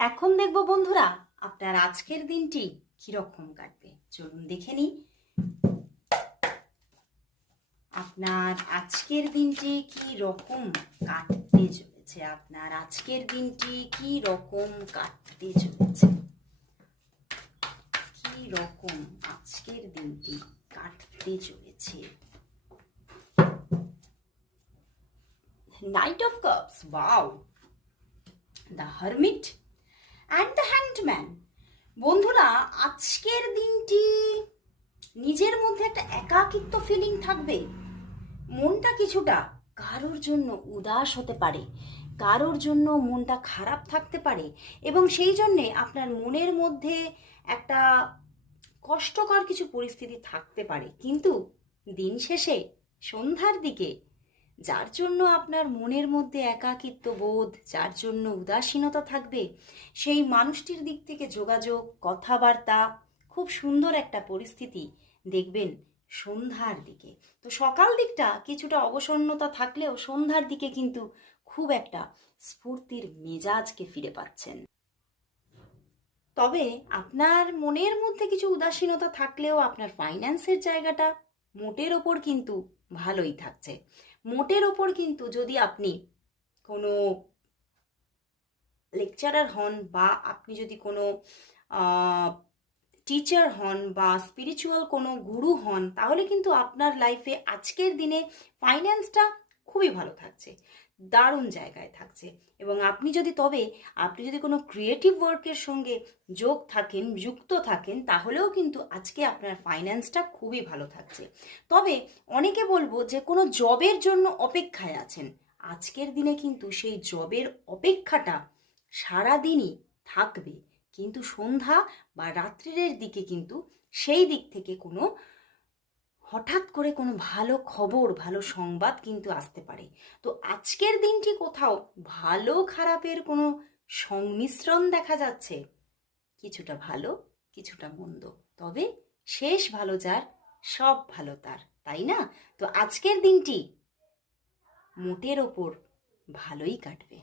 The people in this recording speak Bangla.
এখন দেখবো বন্ধুরা আপনার আজকের দিনটি কিরকম কাটবে। চলুন দেখে নিই আপনার আজকের দিনটি কি রকম কাটতে চলেছে। আপনার আজকের দিনটি কি রকম কাটতে চলেছে, কি রকম আজকের দিনটি কাটতে চলেছে। Night of cups, wow, the hermit and the hangman. বন্ধুরা আজকের দিনটি নিজের মধ্যে একটা একাকিত্ব ফিলিং থাকবে। মনটা কিছুটা কারোর জন্য উদাস হতে পারে, কারোর জন্য মনটা খারাপ থাকতে পারে, এবং সেই জন্যে আপনার মনের মধ্যে একটা কষ্টকর কিছু পরিস্থিতি থাকতে পারে। কিন্তু দিন শেষে সন্ধ্যার দিকে যার জন্য আপনার মনের মধ্যে একাকিত্ব বোধ, যার জন্য উদাসীনতা থাকবে, সেই মানুষটির দিক থেকে যোগাযোগ, কথাবার্তা, খুব সুন্দর একটা পরিস্থিতি দেখবেন সন্ধ্যার দিকে। তো সকাল দিকটা কিছুটা অবসন্নতা থাকলেও সন্ধ্যার দিকে কিন্তু খুব একটা স্ফূর্তির মেজাজকে ফিরে পাচ্ছেন। তবে আপনার মনের মধ্যে কিছু উদাসীনতা থাকলেও আপনার ফাইন্যান্সের জায়গাটা মোটের ওপর কিন্তু ভালোই থাকছে। মোটের ওপর কিন্তু যদি আপনি কোনো লেকচারার হন, বা আপনি যদি কোনো টিচার হন, বা স্পিরিচুয়াল কোনো গুরু হন, তাহলে কিন্তু আপনার লাইফে আজকের দিনে ফাইন্যান্সটা খুবই ভালো থাকছে, দারুণ জায়গায় থাকছে। এবং আপনি যদি কোনো ক্রিয়েটিভ ওয়ার্কের সঙ্গে যুক্ত থাকেন, তাহলেও কিন্তু আজকে আপনার ফাইন্যান্সটা খুবই ভালো থাকছে। তবে অনেকে বলবো যে কোনো জবের জন্য অপেক্ষায় আছেন, আজকের দিনে কিন্তু সেই জবের অপেক্ষাটা সারাদিনই থাকবে, কিন্তু সন্ধ্যা বা রাত্রিরের দিকে কিন্তু সেই দিক থেকে কোনো হঠাৎ করে কোনো ভালো খবর, ভালো সংবাদ কিন্তু আসতে পারে। তো আজকের দিনটি কোথাও ভালো খারাপের কোনো সংমিশ্রণ দেখা যাচ্ছে, কিছুটা ভালো কিছুটা মন্দ, তবে শেষ ভালো যার সব ভালো তার, তাই না? তো আজকের দিনটি মোটের ওপর ভালোই কাটবে।